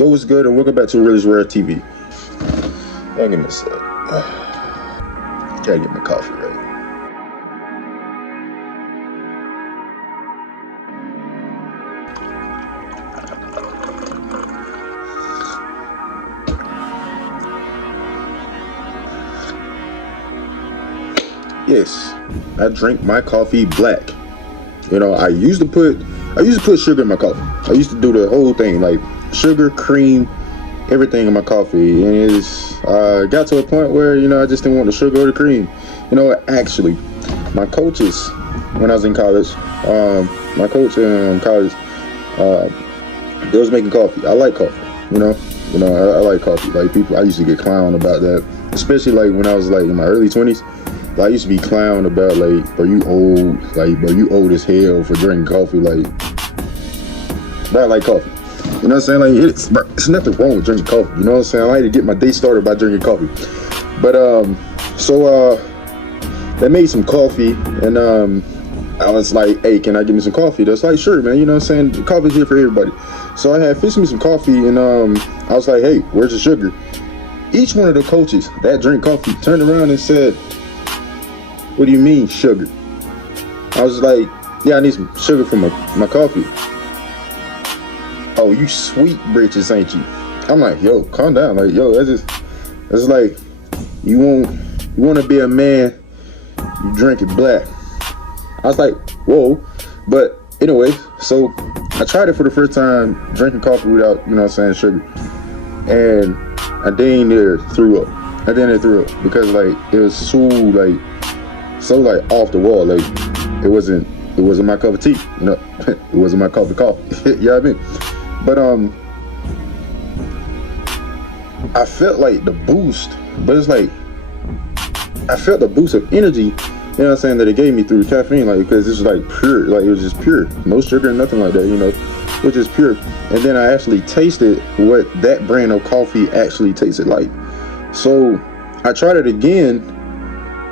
Yo, what's good, and welcome back to RealisRareTv. Hang in a sec. Gotta get my coffee ready. Yes, I drink my coffee black. You know, I used to put sugar in my coffee. I used to do the whole thing, like sugar, cream, everything in my coffee, and it's got to a point where, you know, I just didn't want the sugar or the cream. You know what? Actually, my coaches, when I was in college, my coach in college, they was making coffee. I like coffee. You know, I like coffee. Like, people, I used to get clowned about that, especially like when I was like in my early 20s. I used to be clowned about, like, bro, you old, like, bro, you old as hell for drinking coffee. Like, but I like coffee. You know what I'm saying? Like, it's nothing wrong with drinking coffee. You know what I'm saying? I like to get my day started by drinking coffee. But so they made some coffee, and I was like, hey, can I get me some coffee? That's like, sure, man. You know what I'm saying? Coffee's here for everybody. So I had fixed me some coffee, and I was like, hey, where's the sugar? Each one of the coaches that drink coffee turned around and said, what do you mean, sugar? I was like, yeah, I need some sugar for my coffee. Oh, you sweet britches, ain't you? I'm like, yo, calm down. Like, yo, that's like, you want to be a man, you drink it black. I was like, whoa. But anyway, so I tried it for the first time, drinking coffee without, you know what I'm saying, sugar. And I dang near threw up. Because, like, it was so like off the wall. Like, it wasn't my cup of tea, you know. It wasn't my cup of coffee. You know what I mean? But I felt like the boost, but it's like I felt the boost of energy, you know what I'm saying, that it gave me through the caffeine, like, because it's like pure, like, it was just pure, no sugar, nothing like that, you know, which is pure. And then I actually tasted what that brand of coffee actually tasted like. So I tried it again,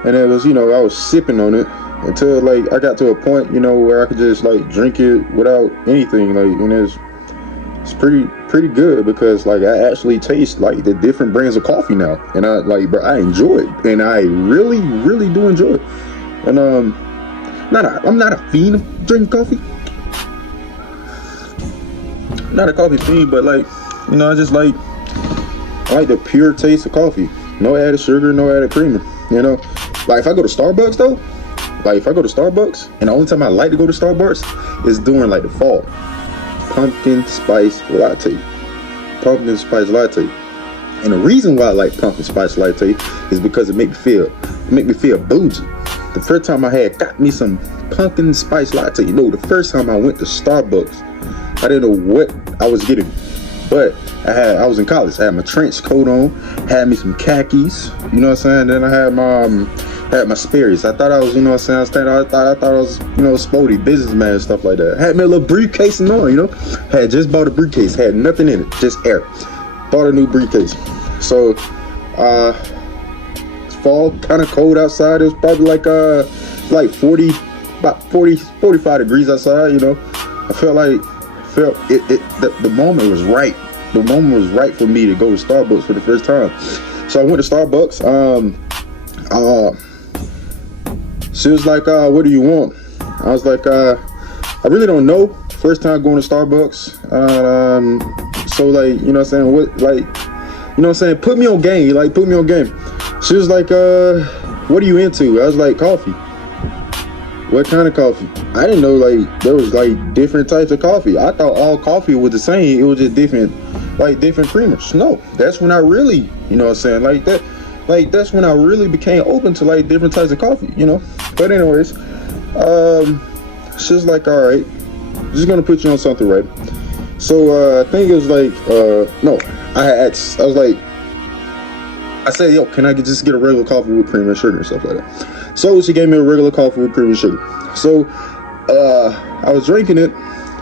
and it was, you know, I was sipping on it until, like, I got to a point, you know, where I could just, like, drink it without anything, like, and it's pretty good, because, like, I actually taste, like, the different brands of coffee now, and I, like, bro, I enjoy it, and I really do enjoy it. And I'm not a fiend of drinking coffee. I'm not a coffee fiend, but, like, you know, I like the pure taste of coffee. No added sugar, no added creamer, you know. Like, if I go to Starbucks, though, and the only time I like to go to Starbucks is during, like, the fall. Pumpkin spice latte. And the reason why I like pumpkin spice latte is because it make me feel bougie. The first time I got me some pumpkin spice latte, you know, the first time I went to Starbucks, I didn't know what I was getting. But I was in college. I had my trench coat on, had me some khakis, you know what I'm saying? Then I had my Sperry's. I thought I was, you know what I'm saying, I thought I was, you know, a sporty businessman and stuff like that. Had me a little briefcase and all, you know. Had just bought a briefcase, had nothing in it, just air. Bought a new briefcase. So it's fall, kind of cold outside. It was probably like 45 degrees outside, you know. I felt the moment was right. The moment was right for me to go to Starbucks for the first time. So I went to Starbucks. She was like, what do you want? I was like, I really don't know. First time going to Starbucks. So, like, you know what I'm saying, put me on game. Like, put me on game. She was like, what are you into? I was like, coffee. What kind of coffee? I didn't know, like, there was, like, different types of coffee. I thought all coffee was the same. It was just different creamers. No, that's when I really, you know what I'm saying, like that. Like, that's when I really became open to, like, different types of coffee, you know. But anyways, she's like, all right, just gonna put you on something, right? So I think it was like, no, I was like, I said, yo, can I just get a regular coffee with cream and sugar and stuff like that? So she gave me a regular coffee with cream and sugar. So I was drinking it,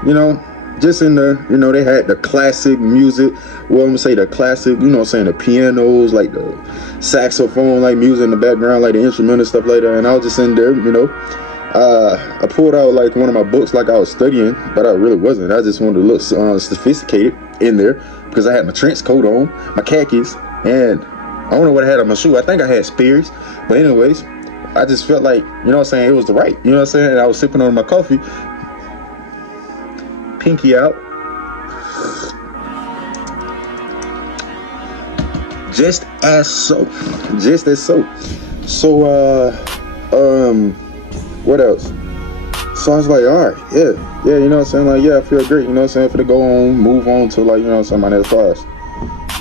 you know, just in the, you know, they had the classic music. Well, I'm gonna say the classic, you know what I'm saying, the pianos, like the saxophone, like music in the background, like the instrument and stuff like that. And I was just in there, you know. I pulled out like one of my books like I was studying, but I really wasn't. I just wanted to look sophisticated. in there because I had my trench coat on, my khakis, and I don't know what I had on my shoe. I think I had Spears, but anyways, I just felt like, you know what I'm saying, it was the right, you know what I'm saying, and I was sipping on my coffee, pinky out, just as so. So what else? So I was like, all right, yeah, you know what I'm saying, like, yeah, I feel great, you know what I'm saying, for to go on, move on to, like, you know what I'm saying, my next class.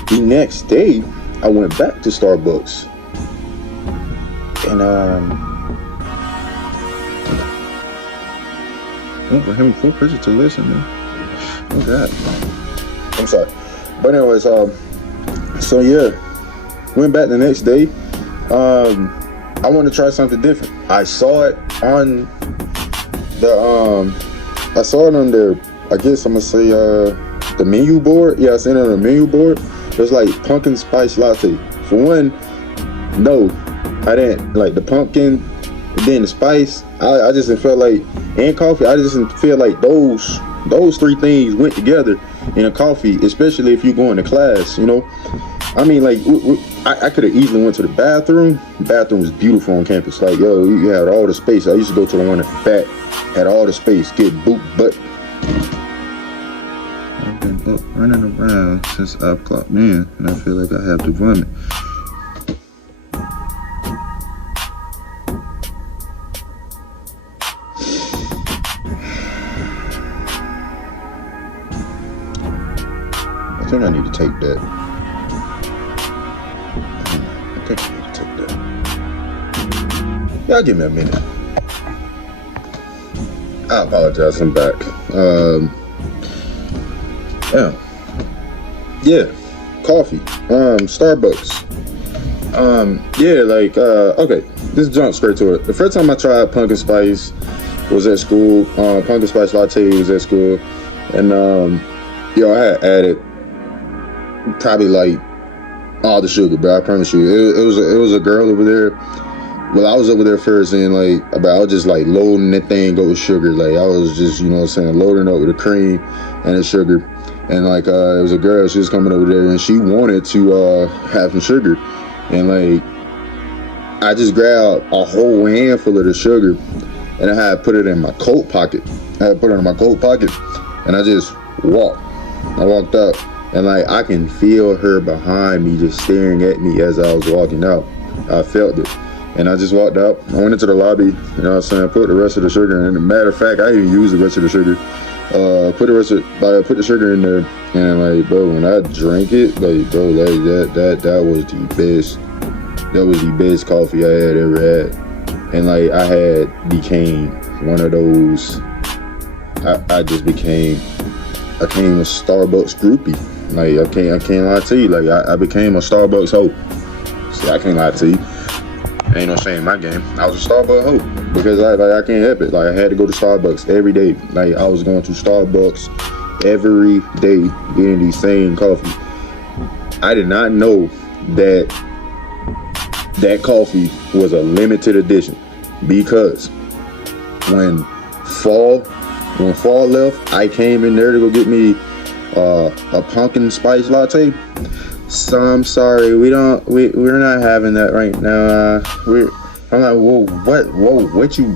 The next day, I went back to Starbucks, and we're having full picture to listen, man. Oh God, I'm sorry, but anyways, so yeah, went back the next day. I wanted to try something different. I saw it on the I guess I'm gonna say the menu board. Yeah, I seen it on the menu board. It was like pumpkin spice latte. For one, no, I didn't like the pumpkin, then the spice. I just didn't feel like, and coffee, I just didn't feel like those three things went together in a coffee, especially if you go into class, you know. I mean, like, I could have easily went to the bathroom. The bathroom was beautiful on campus. Like, yo, you had all the space. I used to go to the one at the back, had all the space, get boot butt. I've been up running around since I've clocked in, and I feel like I have to vomit. I think I need to take that. Y'all give me a minute. I apologize, I'm back. Yeah, coffee, Starbucks. Yeah, like, okay, just jump straight to it. The first time I tried pumpkin spice was at school. Pumpkin spice latte was at school, and yo, I had added probably like all the sugar, bro. I promise you, it was a girl over there. Well, I was over there first, and like, I was just like loading that thing up with sugar. Like, I was just, you know what I'm saying, loading up with the cream and the sugar. And like, it was a girl, she was coming over there, and she wanted to have some sugar. And like, I just grabbed a whole handful of the sugar, and I had put it in my coat pocket. And I just walked. I walked up, and like, I can feel her behind me just staring at me as I was walking out. I felt it. And I just walked out. I went into the lobby, you know what I'm saying, put the rest of the sugar in. And a matter of fact, I didn't use the rest of the sugar. Put the sugar in there, and like, bro, when I drank it, like, bro, like that was the best. That was the best coffee I had ever had. And like, I became one of those. I became a Starbucks groupie. Like, I can't lie to you. Like, I became a Starbucks hoe. See, I can't lie to you. Ain't no shame in my game. I was a Starbucks hoe because I can't help it. Like, I had to go to Starbucks every day. Like, I was going to Starbucks every day getting the same coffee. I did not know that coffee was a limited edition, because when fall left, I came in there to go get me a pumpkin spice latte. So I'm sorry, we're not having that right now. I'm like, what you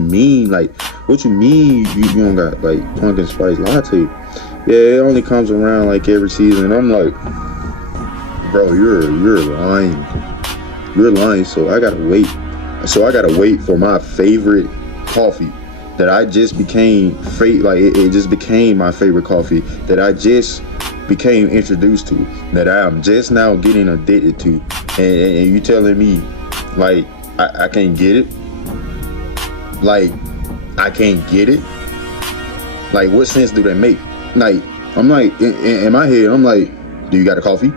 mean? Like, what you mean you don't got like pumpkin spice latte? Yeah, it only comes around like every season. I'm like, bro, you're lying. You're lying. So I gotta wait for my favorite coffee that I just became it just became my favorite coffee that I just became introduced to, that I'm just now getting addicted to, and you telling me like I can't get it? Like, I can't get it? Like, what sense do that make? Like, I'm like, in my head, I'm like, do you got the coffee?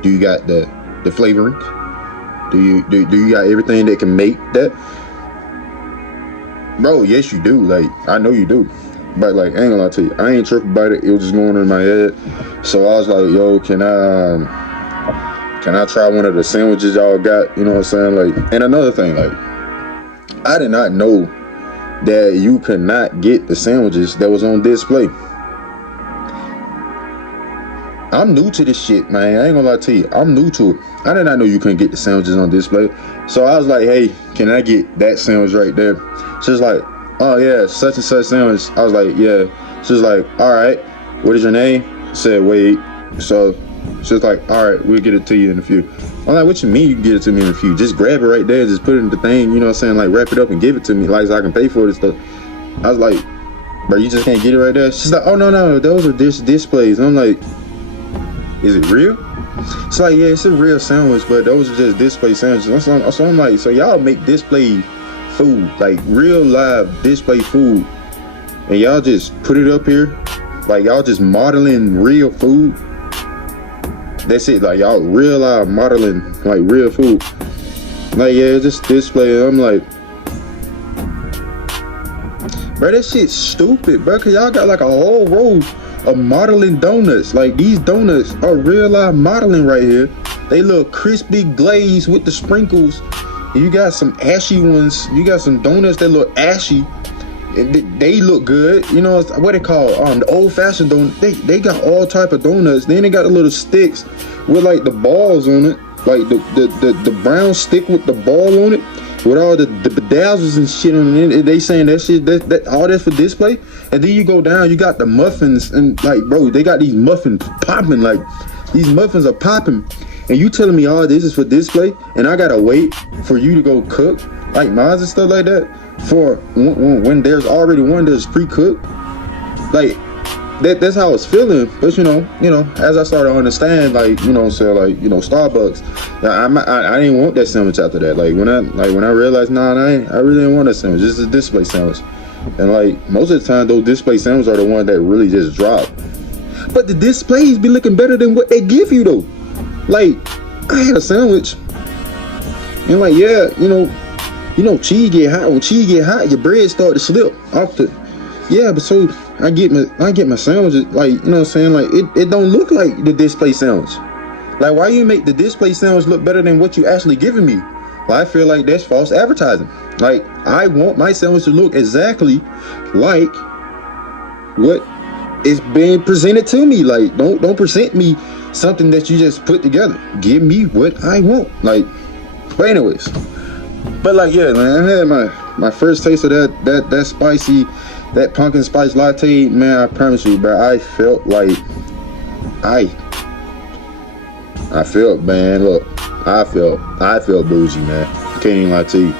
Do you got the flavoring? Do you got everything that can make that? Bro, yes you do. Like, I know you do. But like, I ain't gonna lie to you, I ain't tripping about it. It was just going in my head. So I was like, yo, can I try one of the sandwiches y'all got? You know what I'm saying? Like, and another thing, like, I did not know that you could not get the sandwiches that was on display. I'm new to this shit, man. I ain't gonna lie to you. I'm new to it. I did not know you couldn't get the sandwiches on display. So I was like, hey, can I get that sandwich right there? She's like, oh yeah, such and such sandwich. I was like, yeah. She's like, all right, what is your name? I said, Wade. So she's like, all right, we'll get it to you in a few. I'm like, what you mean you can get it to me in a few? Just grab it right there and just put it in the thing, you know what I'm saying? Like, wrap it up and give it to me, like, so I can pay for it and stuff. I was like, bro, you just can't get it right there? She's like, oh, no, those are displays. And I'm like, is it real? It's like, yeah, it's a real sandwich, but those are just display sandwiches. So I'm like, so y'all make display food, like real live display food, and y'all just put it up here? Like, y'all just modeling real food? That's it, like y'all real live modeling like real food. Like, yeah, just display. I'm like, bro, that shit's stupid, bro, cause y'all got like a whole row of modeling donuts. Like, these donuts are real live modeling right here. They look crispy glazed with the sprinkles. You got some ashy ones. You got some donuts that look ashy. They look good. You know what they call the old-fashioned donut. They got all type of donuts. Then they got the little sticks with like the balls on it, like the brown stick with the ball on it, with all the bedazzles and shit on it. They saying that shit, that all that's for display. And then you go down, you got the muffins, and like, bro, they got these muffins popping. Like, these muffins are popping, and you telling me all this is for display, and I gotta wait for you to go cook like mines and stuff like that for when there's already one that's pre-cooked. Like, that's how I was feeling. But you know, as I started to understand, like, you know, so like, you know, Starbucks, I didn't want that sandwich after that. Like when I realized, I really didn't want that sandwich. This is a display sandwich. And like, most of the time, those display sandwiches are the ones that really just drop. But the displays be looking better than what they give you though. Like, I had a sandwich, and like, yeah, you know, cheese get hot. When cheese get hot, your bread start to slip off the. Yeah, but so I get my sandwiches, like, you know what I'm saying? Like, it don't look like the display sandwich. Like, why you make the display sandwich look better than what you actually giving me? Well, I feel like that's false advertising. Like, I want my sandwich to look exactly like what is being presented to me. Like, don't present me something that you just put together. Give me what I want. Like, but anyways. But like, yeah, man, I had my first taste of that spicy, that pumpkin spice latte. Man, I promise you, bro, I felt like I felt, man, look, I felt bougie, man. Can't even lie to you.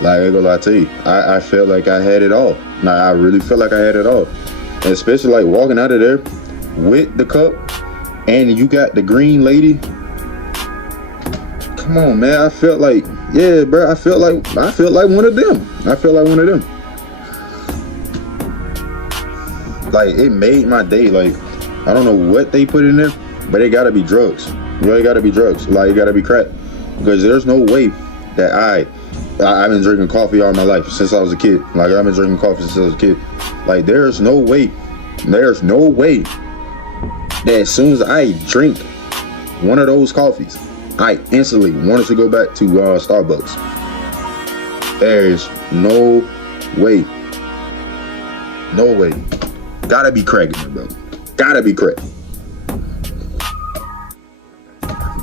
Like, I ain't gonna lie to you. I felt like I had it all. Nah, I really felt like I had it all. And especially like walking out of there with the cup, and you got the green lady. Come on, man. I felt like, yeah, bro. I felt like one of them. I felt like one of them. Like, it made my day. Like, I don't know what they put in there, but it gotta be drugs. You know, it gotta be drugs. Like, it gotta be crack. Because there's no way that I've been drinking coffee all my life since I was a kid. Like, I've been drinking coffee since I was a kid. Like, there's no way that as soon as I drink one of those coffees, I instantly wanted to go back to Starbucks. There's no way. No way. Gotta be crack in it, bro. Gotta be crack.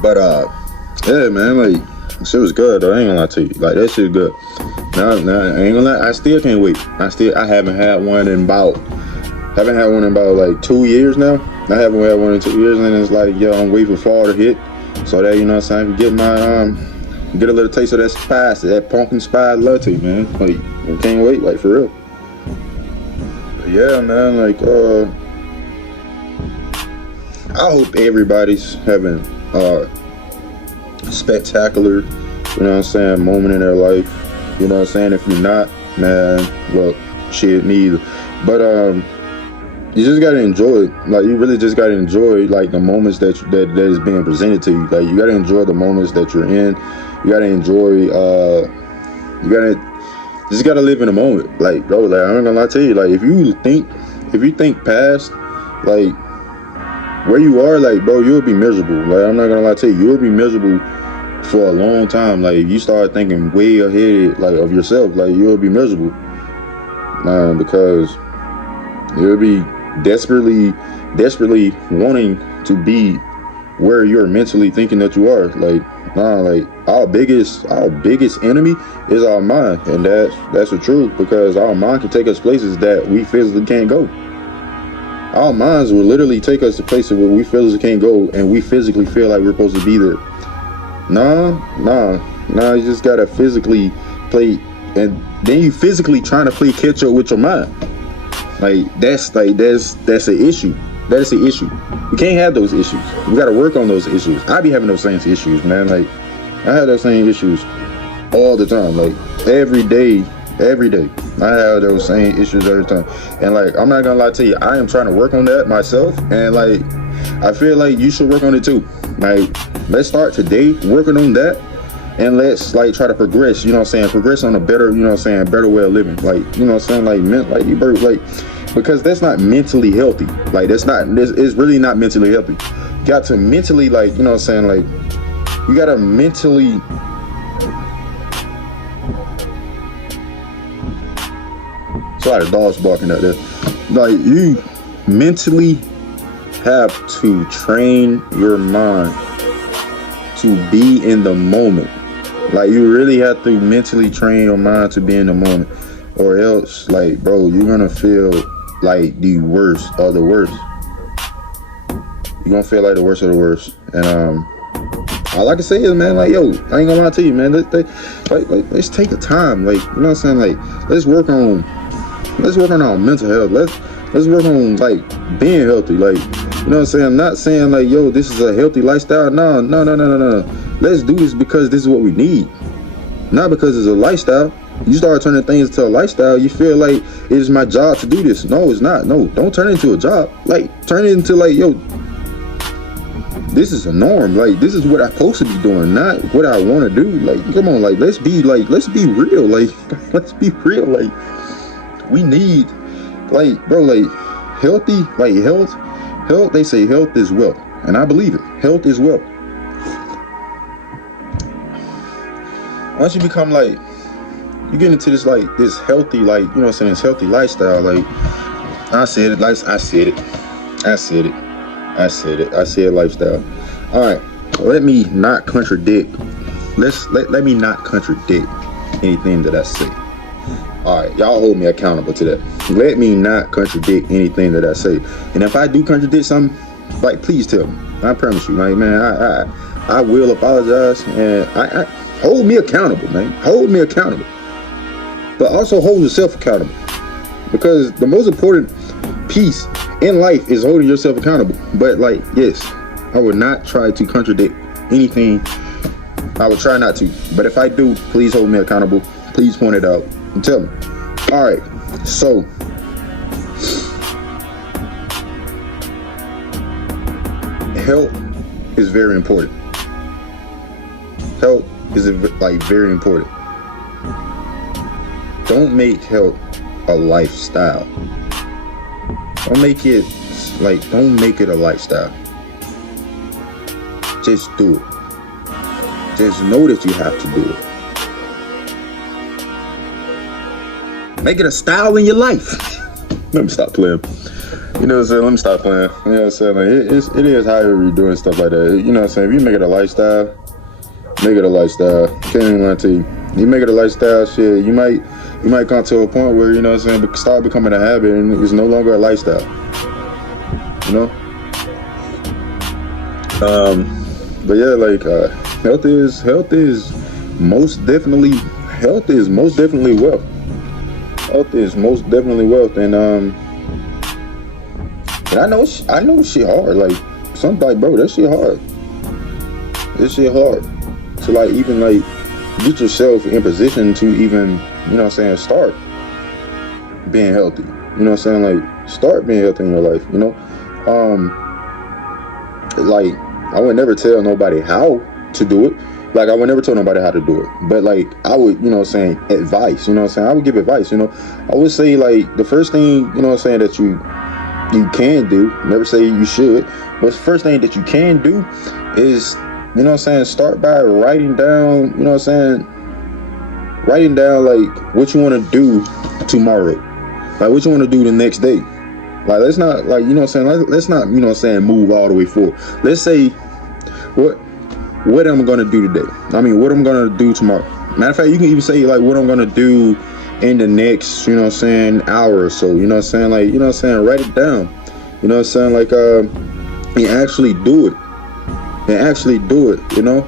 But yeah, man, like, shit was good though. I ain't gonna lie to you. Like, that shit good. Now, I ain't gonna lie. I still can't wait. I haven't had one in about like 2 years now. I haven't had one in 2 years, and it's like, yo, I'm waiting for fall to hit, so that, you know what I'm saying, I can get get a little taste of that spice, that pumpkin spice latte, man. Like, I can't wait, like, for real. But yeah, man, like, I hope everybody's having spectacular, you know what I'm saying, moment in their life. You know what I'm saying? If you're not, man, well, shit, neither. But you just gotta enjoy it. Like, you really just gotta enjoy, like, the moments that is being presented to you. Like, you gotta enjoy the moments that you're in. You gotta enjoy. You just gotta live in the moment. Like, bro, like, I'm not gonna lie to you. Like, if you think past, like, where you are, like, bro, you'll be miserable. Like, I'm not gonna lie to you. You'll be miserable for a long time. Like, if you start thinking way ahead, like, of yourself, like, you'll be miserable. because you'll be desperately wanting to be where you're mentally thinking that you are. Like, like our biggest enemy is our mind, and that's the truth, because our mind can take us places that we physically can't go. Our minds will literally take us to places where we physically can't go, and we physically feel like we're supposed to be there. Nah, you just gotta physically play, and then you physically trying to play catch up with your mind. That's an issue. That is the issue. We can't have those issues. We gotta work on those issues. I be having those same issues, man. Like, I have those same issues all the time. Like, every day. I have those same issues every time. And like, I'm not gonna lie to you, I am trying to work on that myself. And like, I feel like you should work on it too. Like, let's start today working on that. And let's like try to progress, you know what I'm saying? Progress on a better, you know what I'm saying, better way of living. Like, you know what I'm saying? Because that's not mentally healthy. Like, it's really not mentally healthy. You got to mentally, like, you know what I'm saying? Like, you gotta mentally, it's a lot of dogs barking out there. Like, you mentally have to train your mind to be in the moment. Like, you really have to mentally train your mind to be in the moment, or else, like, bro, you're gonna feel like the worst of the worst. You're gonna feel like the worst of the worst. And all I can say is, man, like, yo, I ain't gonna lie to you, man. Let's take the time, like, you know what I'm saying? Like, let's work on our mental health. Let's work on, like, being healthy. Like, you know what I'm saying? I'm not saying like, yo, this is a healthy lifestyle. No. Let's do this because this is what we need, not because it's a lifestyle. You start turning things into a lifestyle, you feel like it's my job to do this. No, it's not. No, don't turn it into a job. Like, turn it into like, yo, this is a norm. Like, this is what I'm supposed to be doing, not what I want to do. Like, come on, like, let's be real. Like, let's be real. Like, we need, like, bro, like, healthy, like, health, they say health is wealth, and I believe it. Health is wealth. Once you become, like, you get into this, like, this healthy, like, you know what I'm saying, this healthy lifestyle. Like, I said lifestyle. All right, let me not contradict. Let me not contradict anything that I say. All right, y'all hold me accountable to that. Let me not contradict anything that I say. And if I do contradict something, like, please tell me. I promise you, like, man, I will apologize, and I hold me accountable, man. Hold me accountable. But also hold yourself accountable, because the most important piece in life is holding yourself accountable. But, like, yes, I would not try to contradict anything. I would try not to. But if I do, please hold me accountable. Please point it out and tell me. All right, so health is very important. Health is, like, very important. Don't make health a lifestyle. Don't make it a lifestyle. Just do it. Just know that you have to do it. Make it a style in your life. Let me stop playing. You know what I'm saying? Let me stop playing. You know what I'm saying? Like, it is however you're doing stuff like that. You know what I'm saying? If you make it a lifestyle, make it a lifestyle. Can't even lie to you. You make it a lifestyle, shit, you might come to a point where, you know what I'm saying, start becoming a habit, and it's no longer a lifestyle. You know? But yeah, like, health is most definitely wealth. Health is most definitely wealth. And I know shit hard. Like, some, like, bro, that shit hard. This shit hard. So, like, even, like, get yourself in position to even, you know what I'm saying, start being healthy. You know what I'm saying? Like, start being healthy in your life, you know? Like, I would never tell nobody how to do it. Like, I would never tell nobody how to do it. But, like, I would, you know what I'm saying, advice, you know what I'm saying? I would give advice, you know? I would say, like, the first thing, you know what I'm saying, that you can do, never say you should, but the first thing that you can do is, you know what I'm saying, start by writing down, you know what I'm saying, writing down, like, what you want to do tomorrow. Like, what you want to do the next day? Like, let's not, like, you know what I'm saying? Let's not, you know what I'm saying, move all the way forward. Let's say, what am I going to do today? I mean, what I'm going to do tomorrow. Matter of fact, you can even say, like, what I'm going to do in the next, you know what I'm saying, hour or so. You know what I'm saying? Like, you know what I'm saying? Write it down. You know what I'm saying? Like, and actually do it. And actually do it, you know?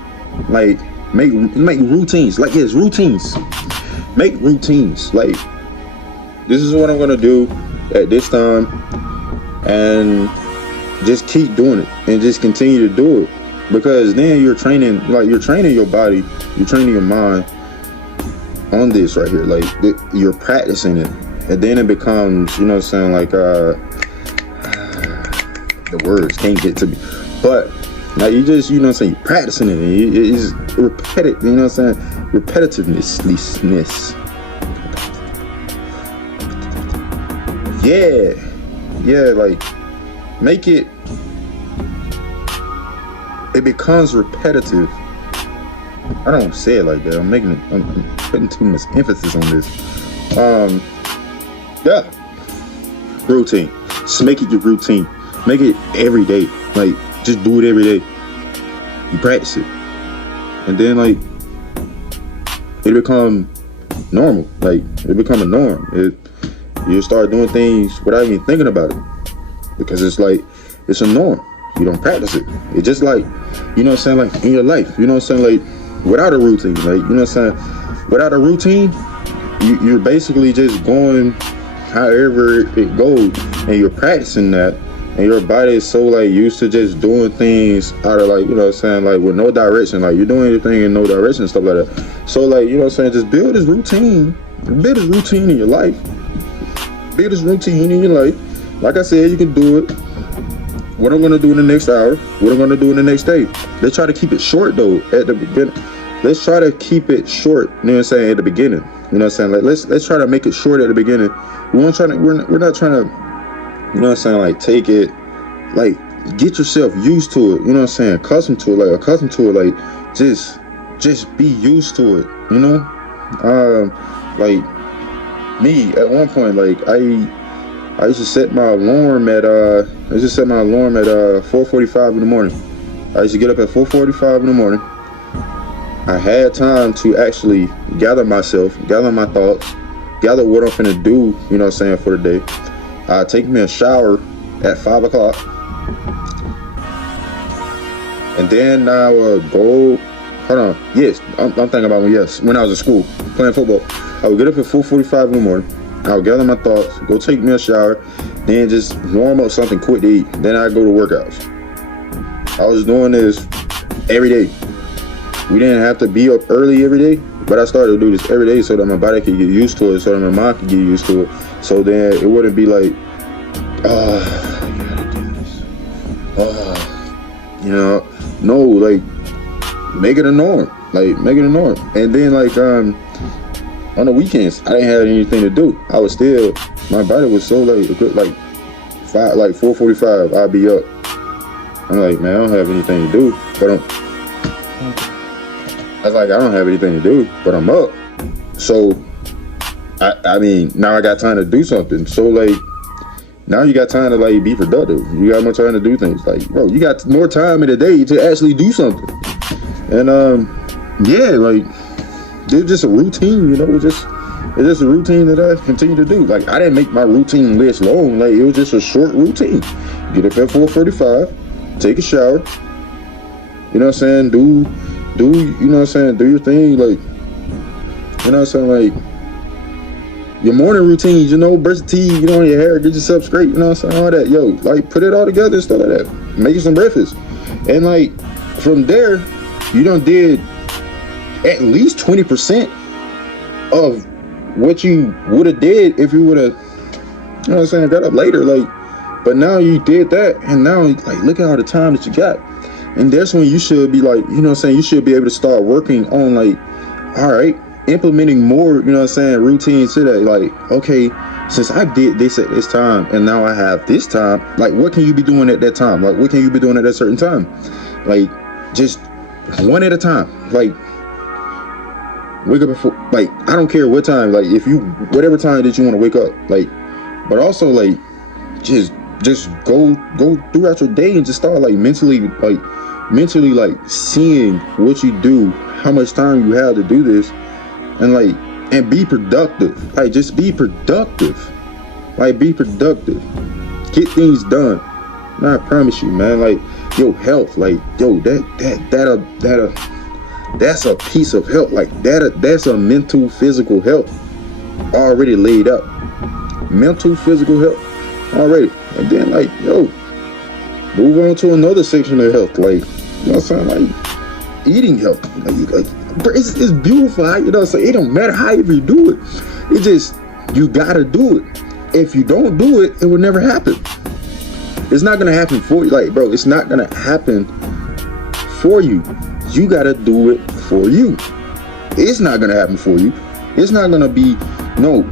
Like, make routines. Like, yes, routines. Make routines. Like, this is what I'm going to do at this time. And just keep doing it. And just continue to do it. Because then you're training your body, you're training your mind on this right here. Like, you're practicing it. And then it becomes, you know what I'm saying, like, the words can't get to me. But, like, you just, you know what I'm saying, you're practicing it. And it's repetitive, you know what I'm saying? Repetitiveness. Yeah, like, make it. It becomes repetitive. I don't say it like that. I'm putting too much emphasis on this. Yeah. Routine. Just make it your routine. Make it every day. Like, just do it every day. You practice it. And then, like, it become normal. Like, it become a norm. You start doing things without even thinking about it. Because it's like, it's a norm. You don't practice it. It's just like, you know what I'm saying, like, in your life, you know what I'm saying, like, without a routine, like, you know what I'm saying, without a routine, you're basically just going however it goes, and you're practicing that, and your body is so, like, used to just doing things out of, like, you know what I'm saying, like, with no direction, like, you're doing anything in no direction, stuff like that. So, like, you know what I'm saying, just build this routine in your life, like I said, you can do it. What I'm going to do in the next hour, what I'm going to do in the next day. Let's try to keep it short, though, at the beginning. Let's try to keep it short, you know what I'm saying, at the beginning. You know what I'm saying? Like, let's try to make it short at the beginning. We're not trying to, you know what I'm saying, like, take it, like, get yourself used to it, you know what I'm saying, accustomed to it, like, just be used to it, you know? Like, me, at one point, like, I used to set my alarm at 4:45 in the morning. I used to get up at 4:45 in the morning. I had time to actually gather myself, gather my thoughts, gather what I'm finna do, you know what I'm saying, for the day. I'd take me a shower at 5 o'clock. And then I would go, hold on, yes, I'm thinking about when I was in school, playing football. I would get up at 4:45 in the morning. I would gather my thoughts, go take me a shower, then just warm up something quick to eat. Then I'd go to workouts. I was doing this every day. We didn't have to be up early every day, but I started to do this every day so that my body could get used to it, so that my mind could get used to it. So then it wouldn't be like, oh, you gotta do this. Oh, you know, no, like, make it a norm. Like, make it a norm. And then, like, on the weekends, I didn't have anything to do. I was still, my body was so, like 4:45, I'd be up. I'm like, man, I don't have anything to do, but I don't have anything to do, but I'm up. So, I mean, now I got time to do something. So, like, now you got time to, like, be productive. You got more time to do things. Like, bro, you got more time in the day to actually do something. And, yeah, like, it's just a routine, you know, it's just a routine that I continue to do. Like, I didn't make my routine list long. Like, it was just a short routine. Get up at 4:45, take a shower, you know what I'm saying, do, you know what I'm saying, do your thing, like, you know what I'm saying, like, your morning routines, you know, brush your teeth, you know, your hair, get yourself straight, you know what I'm saying, all that, yo, like, put it all together and stuff like that. Make you some breakfast. And, like, from there, you done did at least 20% of what you would have did if you would have, you know what I'm saying, got up later. Like, but now you did that, and now, like, look at all the time that you got. And that's when you should be, like, you know what I'm saying, you should be able to start working on, like, all right, implementing more, you know what I'm saying, routines today. Like, okay, since I did this at this time, and now I have this time, like, what can you be doing at that time? Like, what can you be doing at that certain time? Like, just one at a time. Like, wake up before, like, I don't care what time, like, if you, whatever time that you want to wake up, like, but also like just go throughout your day and just start like mentally like seeing what you do, how much time you have to do this, and be productive. Like just be productive. Like be productive. Get things done. And I promise you, man, like your health, like yo, that's a piece of health. Like that's a mental, physical health already laid out. Mental, physical health already. And then like, yo, move on to another section of health. Like, you know what I'm saying? Like eating health. Like it's beautiful. You know what I'm saying? It don't matter how you do it. It just, you gotta do it. If you don't do it, it will never happen. It's not gonna happen for you. Like, bro, it's not gonna happen for you. You gotta do it for you. It's not gonna happen for you. It's not gonna be, no,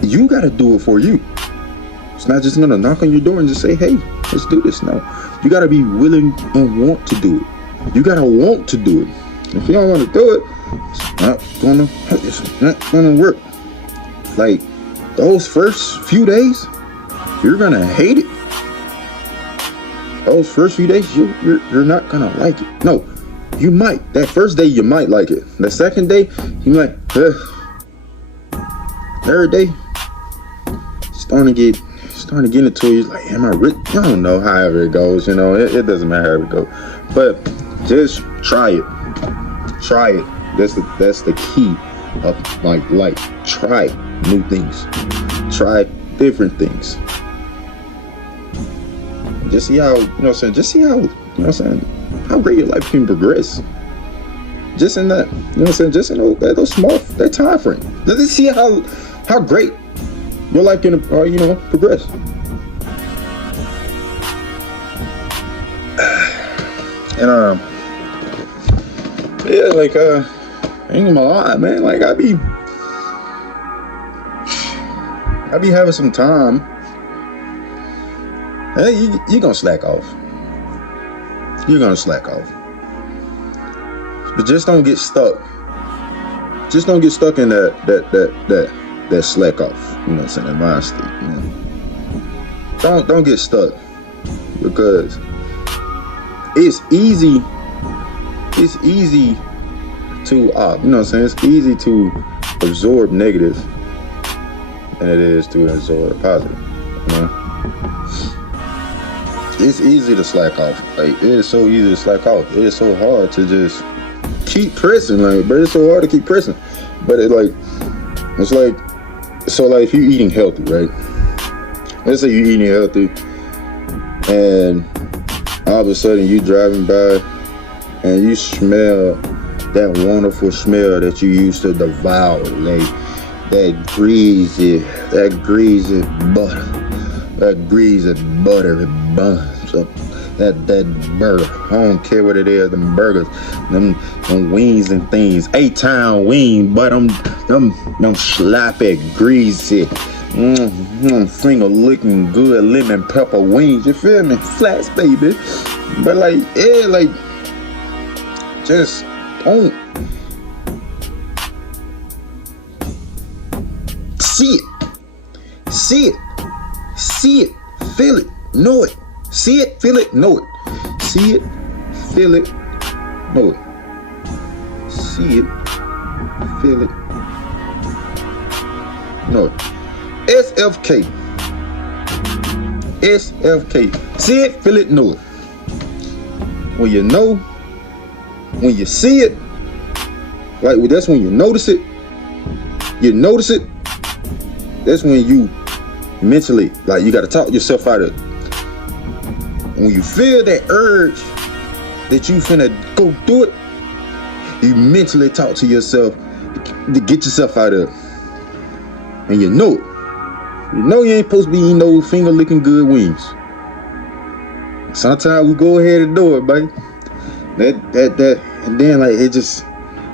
you gotta do it for you. It's not just gonna knock on your door and just say, hey, let's do this. No, you gotta be willing and want to do it. You gotta want to do it. If you don't want to do it, it's not gonna work. Like those first few days, you're gonna hate it. Those first few days, you're not gonna like it. No, you might. That first day you might like it. The second day, you might. Third day, starting to get into you. Like, am I rich? I don't know. However it goes, you know, it doesn't matter how it goes. But just try it. Try it. That's the key of my life. Try new things. Try different things. Just see how, you know what I'm saying, just see how, you know what I'm saying, how great your life can progress. Just in that, you know what I'm saying, just in those small, that time frame. Let's see how great your life can, you know, progress. And yeah, like I ain't gonna lie, man. Like I be having some time. Hey, you gonna slack off. You're gonna slack off. But just don't get stuck. Just don't get stuck in that slack off. You know what I'm saying? That mind state. You know? Don't get stuck, because it's easy. It's easy to you know what I'm saying? It's easy to absorb negative than it is to absorb positive. You know? It's easy to slack off. Like, it is so easy to slack off. It is so hard to just keep pressing. Like, but it's so hard to keep pressing. But it's like, so like if you're eating healthy, right? Let's say you're eating healthy, and all of a sudden you driving by and you smell that wonderful smell that you used to devour, like that greasy butter buns, so that burger. I don't care what it is, them burgers, them wings and things, 8-town wing, but them sloppy, greasy, finger looking good lemon pepper wings, you feel me? Flats, baby. But like, yeah, like, just don't see it, feel it, know it. See it, feel it, know it. See it, feel it, know it. See it, feel it, know it. SFK. See it, feel it, know it. When you know, when you see it, like that's when you notice it. You notice it. That's when you mentally, like, you got to talk yourself out of it. When you feel that urge that you finna go do it, you mentally talk to yourself to get yourself out of it. And you know it. You know you ain't supposed to be eating no finger licking good wings. Sometimes we go ahead and do it, buddy. That and then like it just,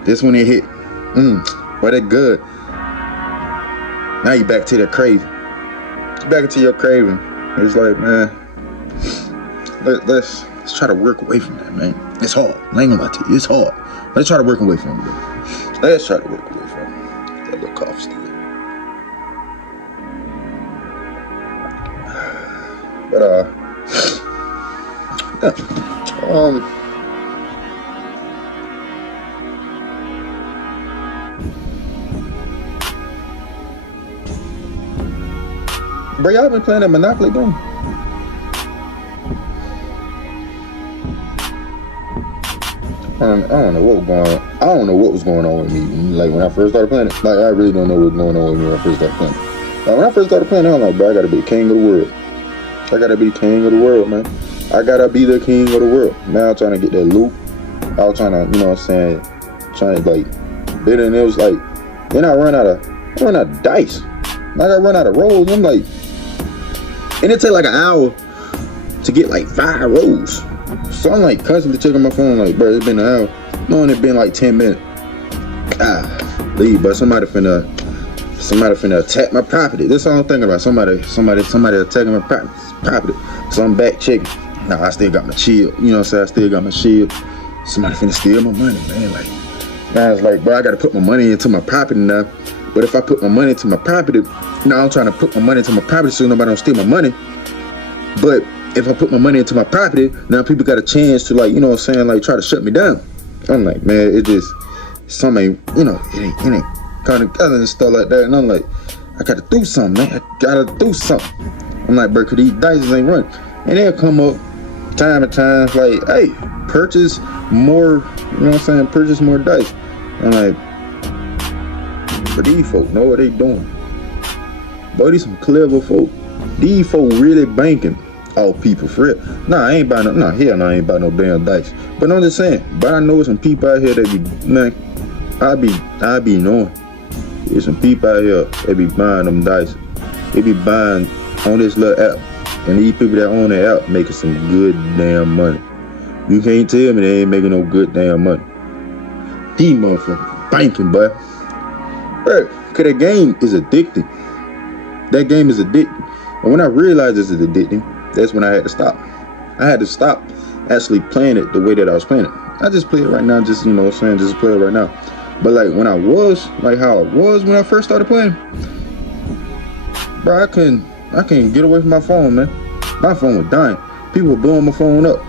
that's when it hit. Boy, that good. Now you back to the craving. Back into your craving. It's like, man, let's try to work away from that, man. It's hard. I ain't gonna lie to you. It's hard. Let's try to work away from it. Let's try to work away from it. That little cough still. But bro, y'all been playing that Monopoly game? I don't know what was going on. I don't know what was going on with me. Like when I first started playing it, like I really don't know what's going on with me when I first started playing. Like when I first started playing, I'm like, bro, I gotta be the king of the world. I gotta be the king of the world, man. I gotta be the king of the world. Now I'm trying to get that loot. I was trying to, you know what I'm saying, trying to like bid, and it was like, then I run out of dice. Like I run out of rolls. I'm like, and it take like an hour to get like 5 rolls. So I'm like constantly checking my phone, like, bro, it's been an hour. Knowing it been like 10 minutes. Leave, but somebody finna attack my property. That's all I'm thinking about. Somebody attacking my property. So I'm back checking. Nah, I still got my shield. You know what I'm saying? I still got my shield. Somebody finna steal my money, man. Like, now it's like, bro, I gotta put my money into my property now. But if I put my money into my property, now I'm trying to put my money into my property so nobody don't steal my money. But if I put my money into my property, now people got a chance to, like, you know what I'm saying, like try to shut me down. I'm like, man, it just, something, you know, it ain't kind of together and stuff like that. And I'm like, I gotta do something, man. I gotta do something. I'm like, bro, cause these dice ain't running. And they'll come up time and time, like, hey, purchase more, you know what I'm saying, purchase more dice. I'm like, but these folk know what they doing. Boy, these some clever folk. These folk really banking off people for real. Nah, I ain't buying no, hell no, I ain't buying no damn dice. But I'm just saying, but I know some people out here that be, man, I be knowing. There's some people out here that be buying them dice. They be buying on this little app. And these people that own the app making some good damn money. You can't tell me they ain't making no good damn money. These motherfuckers banking, boy. Bro, cause that game is addicting. That game is addicting. And when I realized this is addicting, that's when I had to stop. I had to stop actually playing it the way that I was playing it. I just play it right now, just, you know what I'm saying, just play it right now. But like when I was, like how I was when I first started playing, bro, I couldn't get away from my phone, man. My phone was dying. People were blowing my phone up.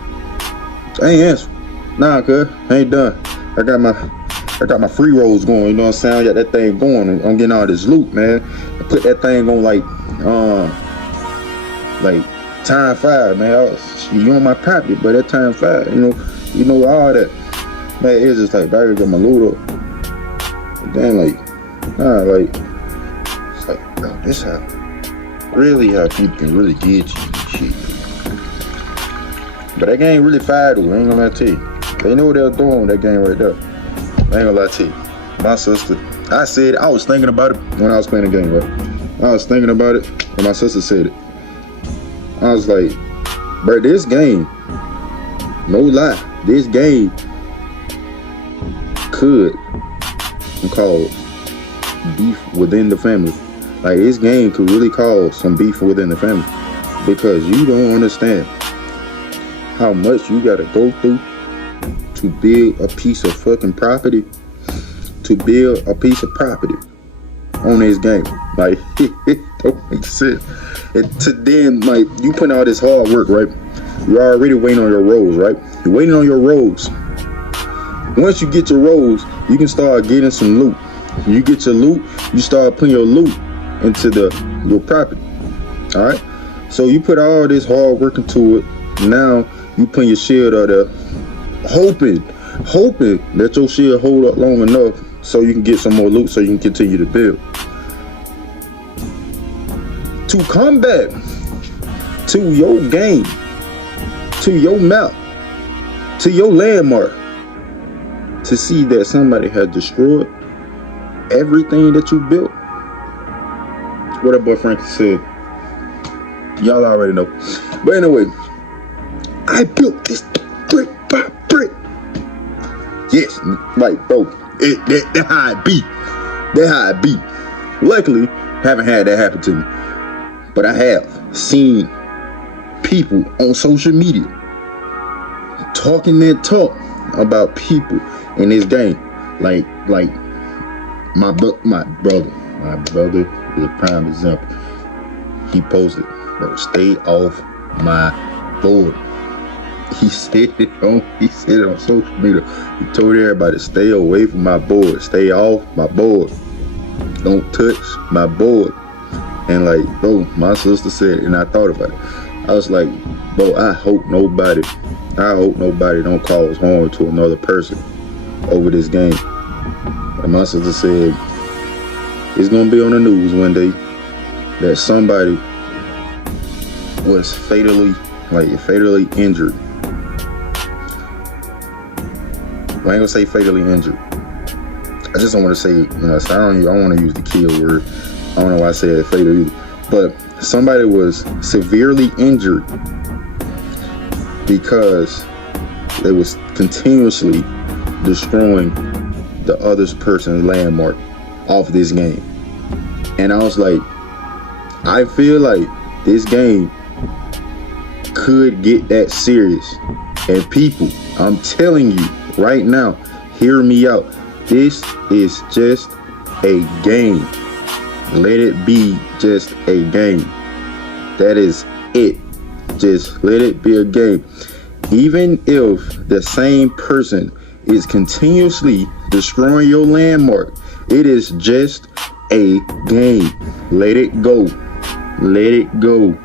I ain't answer. Nah, cuz, I ain't done. I got my free rolls going, you know what I'm saying? I got that thing going. I'm getting all this loot, man. I put that thing on like time 5, man. You on my property, but that time 5, you know all that. Man, it's just like, I got my loot up. But then like, nah, like, it's like, bro, this how people can really get you and shit. But that game really fire though, I ain't gonna lie to you. They know what they're doing with that game right there. I ain't gonna lie to you. My sister, I was thinking about it when I was playing the game, right? I was thinking about it when my sister said it. I was like, bro, this game, no lie, this game could cause beef within the family. Like, this game could really cause some beef within the family. Because you don't understand how much you gotta go through to build a piece of fucking property. To build a piece of property on this game. Like, it don't make sense. And to then, like, you putting all this hard work, right? You're already waiting on your rolls, right? You're waiting on your rolls. Once you get your rolls, you can start getting some loot. You get your loot, you start putting your loot into your property. Alright? So you put all this hard work into it. Now you put your shield out there, hoping that your shield hold up long enough so you can get some more loot so you can continue to build. To come back to your game, to your map, to your landmark, to see that somebody has destroyed everything that you built. What that boy Frankie said. Y'all already know. But anyway, I built this brick by brick. Yes, like, bro, that how it be. That how it be. Luckily, haven't had that happen to me. But I have seen people on social media talking their talk about people in this game. Like my brother is a prime example. He posted, bro, stay off my board. He said it on social media. He told everybody, stay away from my board. Stay off my board. Don't touch my board. And like, bro, my sister said it, and I thought about it. I was like, bro, I hope nobody don't cause harm to another person over this game. And my sister said, it's gonna be on the news one day that somebody was fatally injured. I ain't gonna say fatally injured. I just don't want to say, I don't want to use the kill word. I don't know why I said fatally, but somebody was severely injured because they was continuously destroying the other person's landmark off this game. And I was like, I feel like this game could get that serious. And people, I'm telling you right now, hear me out. This is just a game. Let it be just a game. That is it. Just let it be a game. Even if the same person is continuously destroying your landmark, it is just a game. Let it go. Let it go.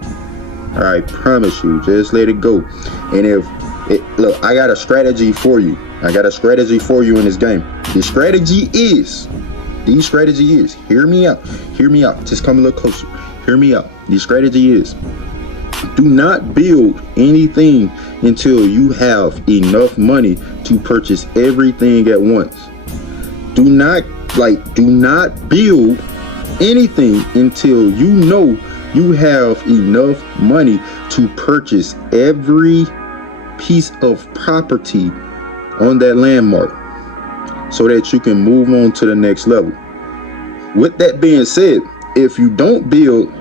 I promise you, just let it go. And look, I got a strategy for you. I got a strategy for you in this game. The strategy is, hear me out. Hear me out. Just come a little closer. Hear me out. The strategy is, do not build anything until you have enough money to purchase everything at once. Do not build anything until you know you have enough money to purchase every piece of property on that landmark so that you can move on to the next level. With that being said, if you don't build,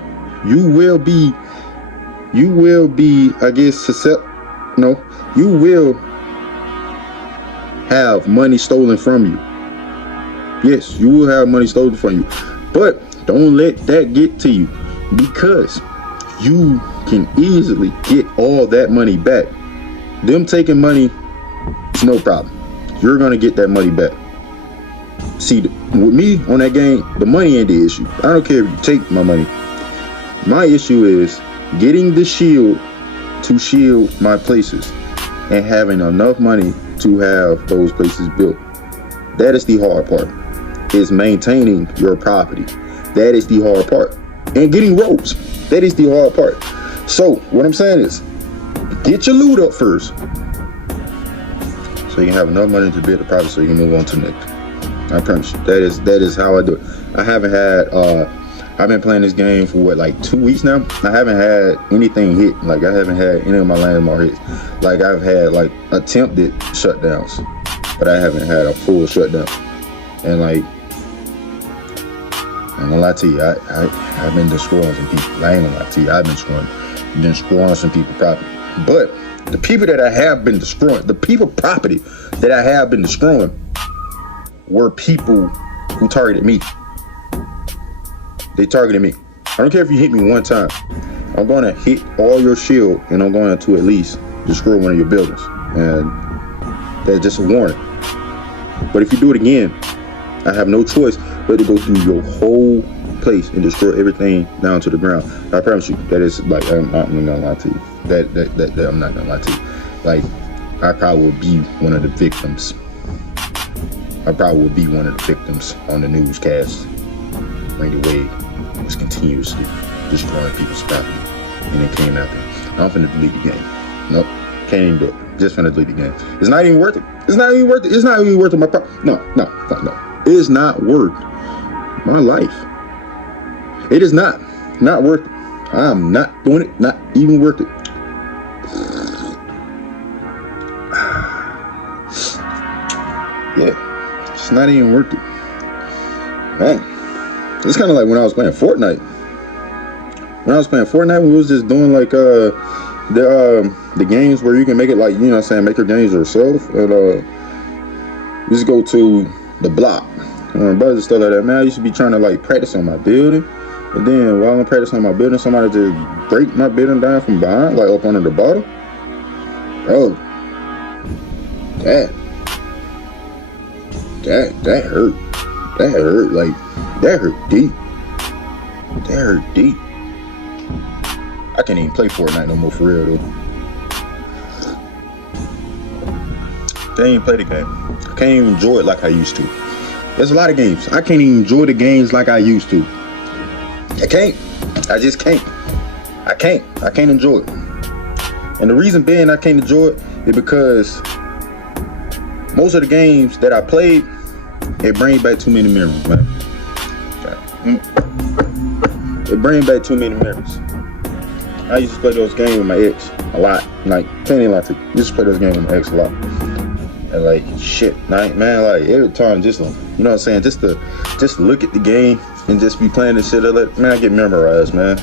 you will be, I guess, you will have money stolen from you. Yes, you will have money stolen from you. But don't let that get to you, because you can easily get all that money back. Them taking money is no problem. You're going to get that money back. See, with me on that game, the money ain't the issue. I don't care if you take my money. My issue is getting the shield to shield my places and having enough money to have those places built. That is the hard part, is maintaining your property. That is the hard part. And getting ropes. That is the hard part. So what I'm saying is, get your loot up first, so you can have enough money to build the property so you can move on to the next. I promise you, that is how I do it. I haven't had I've been playing this game for what, like 2 weeks now. I haven't had anything hit. Like, I haven't had any of my landmark hits. Like, I've had like attempted shutdowns, but I haven't had a full shutdown. And like, I'm gonna lie to you, I've been destroying some people. I ain't gonna lie to you, I've been destroying some people property. But the people that I have been destroying, the people property that I have been destroying, were people who targeted me. They targeted me. I don't care if you hit me one time. I'm going to hit all your shield, and I'm going to at least destroy one of your buildings. And that's just a warning. But if you do it again, I have no choice but to go through your whole place and destroy everything down to the ground. I promise you, that is, like, I'm not gonna lie to you. That I'm not gonna lie to you. Like, I probably will be one of the victims. I probably would be one of the victims on the newscast. Randy Wade was continuously destroying people's property, and it came after. I'm finna delete the game. Nope, can't even do it. Just finna delete the game. It's not even worth it. It's not even worth it. It's not even worth it. My no. It is not worth my life. It is not worth it. I'm not doing it. Not even worth it. Yeah. It's not even worth it. Man, it's kind of like when I was playing Fortnite. When I was playing Fortnite, we was just doing like the games where you can make it, like, you know what I'm saying, make your games yourself. And you just go to the block. Brothers and stuff like that. Man, I used to be trying to like practice on my building. And then while I'm practicing on my building, somebody just break my building down from behind, like up under the bottom. Bro, that hurt. That hurt, like, that hurt deep. That hurt deep. I can't even play Fortnite no more for real though. Can't even play the game. I can't even enjoy it like I used to. There's a lot of games. I can't even enjoy the games like I used to. I can't. I just can't. I can't enjoy it. And the reason being I can't enjoy it is because most of the games that I played, it brings back too many memories, man. It brings back too many memories. I used to play those games with my ex a lot. Like, can't even lie to you. Used to play those games with my ex a lot. And like, shit, man, like every time, just, you know what I'm saying, just to look at the game and just be playing this shit, man, I get memorized, man.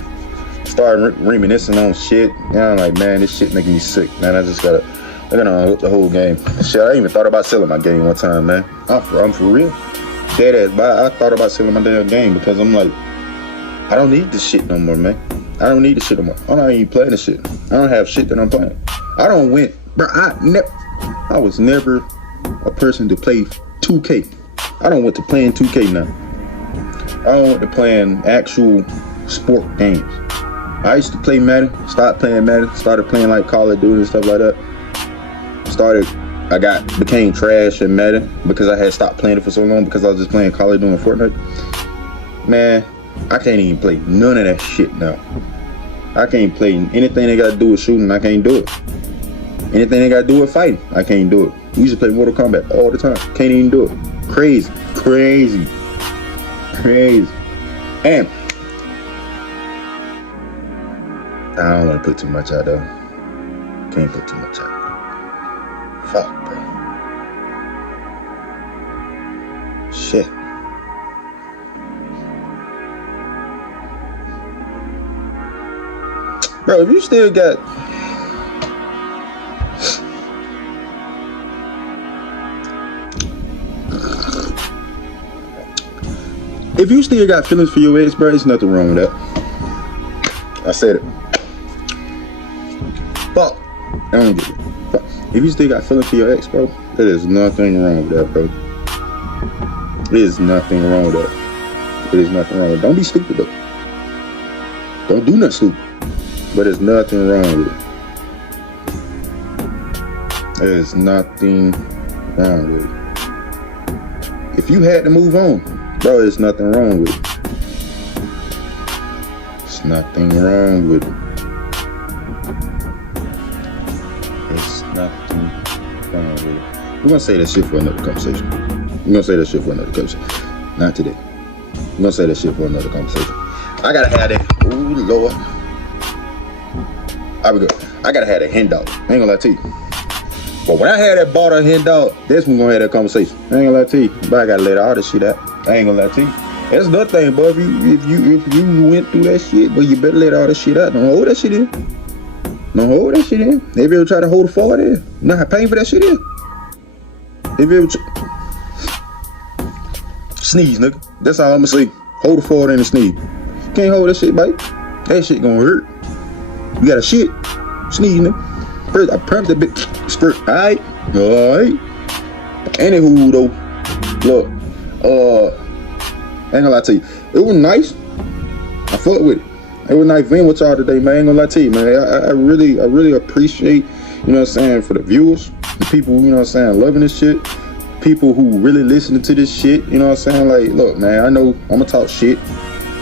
Start reminiscing on shit. You know, I'm like, man, this shit making me sick, man. I gotta unhook the whole game. Shit, I even thought about selling my game one time, man. I'm for real. Dead ass, but I thought about selling my damn game because I'm like, I don't need this shit no more, man. I don't need this shit no more. I'm not even playing this shit. I don't have shit that I'm playing. I don't win, bro. I was never a person to play 2K. I don't want to playing 2K now. I don't want to playing actual sport games. I used to play Madden, stopped playing Madden, started playing like Call of Duty and stuff like that. Became trash in Madden because I had stopped playing it for so long because I was just playing Call of Duty and Fortnite. Man, I can't even play none of that shit now. I can't play anything they got to do with shooting, I can't do it. Anything they got to do with fighting, I can't do it. We used to play Mortal Kombat all the time, can't even do it. Crazy. And I don't want to put too much out though. Can't put too much out. Fuck, bro. Shit. Bro, if you still got... If you still got feelings for your ex, bro, there's nothing wrong with that. I said it. Fuck. I don't get it. Fuck. If you still got feelings for your ex, bro, there is nothing wrong with that, bro. There is nothing wrong with that. There is nothing wrong with it. Don't be stupid, though. Don't do nothing stupid. But there's nothing wrong with it. There's nothing wrong with it. If you had to move on, bro, there's nothing wrong with it. There's nothing wrong with it. There's nothing wrong with it. We're gonna say that shit for another conversation. Not today. We're gonna say that shit for another conversation. I gotta have that. Ooh, Lord. I gotta have that hen dog. I ain't gonna lie to you. But when I had that bought a hen dog, that's when we're gonna have that conversation. I ain't gonna lie to you. But I gotta let all this shit out. I ain't gonna lie to you. That's another thing, bro. If you went through that shit, but you better let all this shit out. Don't hold that shit in. Don't hold that shit in. If you ever try to hold a fart in, you know how painful that shit is. If you ever sneeze, nigga. That's all I'ma say. Hold a fart in and sneeze. You can't hold that shit, baby. That shit gonna hurt. You got a shit, sneeze, nigga. First, I promise that bitch skirt. Alright. Anywho, though, look, ain't gonna lie to you. It was nice. I fucked with it. It was nice being with y'all today, man. Ain't gonna lie to you, man. I really appreciate, you know what I'm saying, for the viewers, the people, you know what I'm saying, loving this shit. People who really listening to this shit, you know what I'm saying? Like, look, man, I know I'ma talk shit.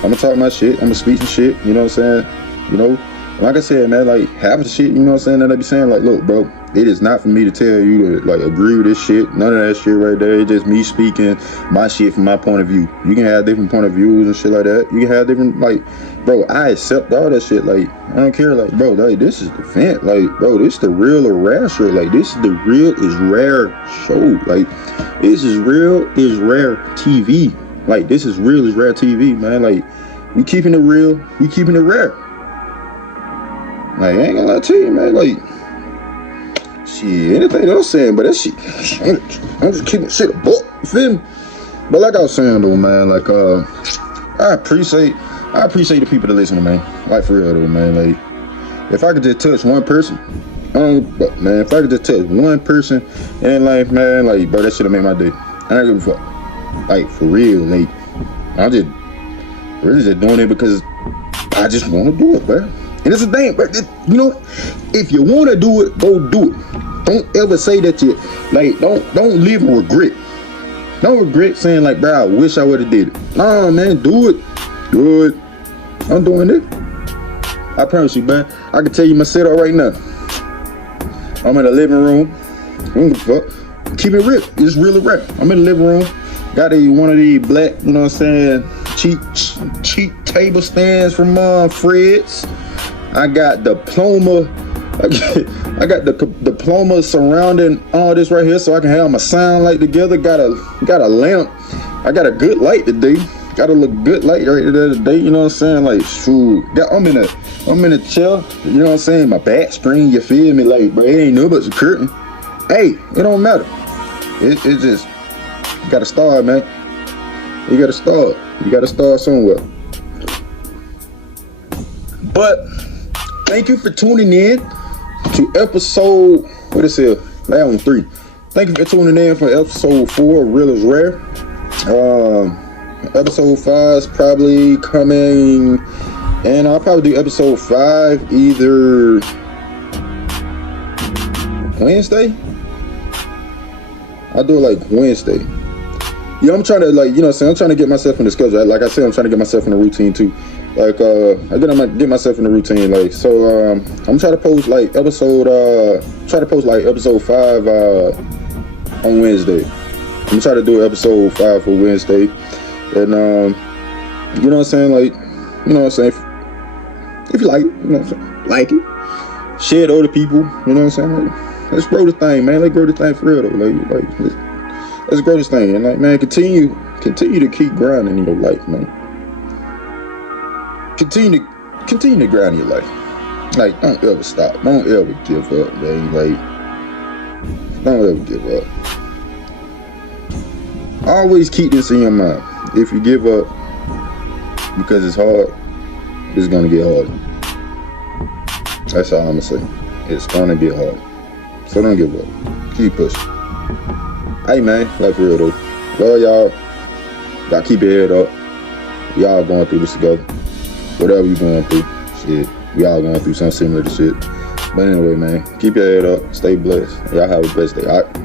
I'ma talk my shit. I'ma speak some shit, you know what I'm saying? You know, like I said, man, like, half of the shit, you know what I'm saying, that I be saying, like, look, bro, it is not for me to tell you to, like, agree with this shit. None of that shit right there. It's just me speaking my shit from my point of view. You can have different point of views and shit like that. You can have different, like, bro, I accept all that shit. Like, I don't care. Like, bro, like, this is the vent. Like, bro, this is the real or rare show. Like, this is the real is rare show. Like, this is real is rare TV. Like, this is real is rare TV, man. Like, we keeping it real. We keeping it rare. Like, I ain't gonna lie to you, man. Like, shit, anything else saying, but that shit, I'm just keeping shit a book, you feel me? But like I was saying though, man, like, I appreciate I appreciate the people that listen, man. Like, for real though, man. Like, if I could just touch one person, man, if I could just touch one person in life, man, like, bro, that should've made my day. I don't give a fuck. Like, for real, like, I'm just really just doing it because I just want to do it, bro. And it's a thing, bro. You know, if you want to do it, go do it. Don't ever say that you, like, don't live in regret. Don't regret saying, like, bro, I wish I would have did it. Nah, man, do it. Do it. I'm doing it. I promise you, man. I can tell you my setup right now. I'm in the living room. Keep it real. It's really rare. I'm in the living room. Got one of these black, you know what I'm saying, cheap table stands from Fred's. I got diploma. I got the diploma surrounding all this right here, so I can have my sound light together. Got a lamp. I got a good light today. Got a look good light right there today. You know what I'm saying? Like, shoot. I'm in a chair. You know what I'm saying? My back screen. You feel me? Like, bro, it ain't no but a curtain. Hey, it don't matter. It just, you gotta start, man. You gotta start. You gotta start somewhere. But thank you for tuning in to episode, what is it? That one 3. Thank you for tuning in for episode 4 of Real is Rare. Episode 5 is probably coming, and I'll probably do episode 5 either Wednesday. I'll do it like Wednesday. Yeah, I'm trying to, like, you know what I'm saying, I'm trying to get myself in the schedule. Like I said, I'm trying to get myself in the routine too. Like, I get myself in the routine. Like, so, I'm trying to post like episode 5 on Wednesday. I'm trying to do episode 5 for Wednesday. And, you know what I'm saying? Like, you know what I'm saying? If you like it, you know what I'm saying? Like it. Share it to other people. You know what I'm saying? Like, let's grow this thing, man. Let's grow this thing for real though. Like let's grow this thing. And like, man, continue to keep grinding in your life, man. Continue to grind in your life. Like, don't ever stop. Don't ever give up, man. Like, don't ever give up. Always keep this in your mind. If you give up because it's hard, it's gonna get harder. That's all I'm gonna say. It's gonna get hard. So don't give up. Keep pushing. Hey, man, like, for real though. Love y'all. Y'all keep your head up. Y'all going through this together. Whatever you going through, shit, we all going through something similar to shit. But anyway, man, keep your head up. Stay blessed. Y'all have a blessed day. All right.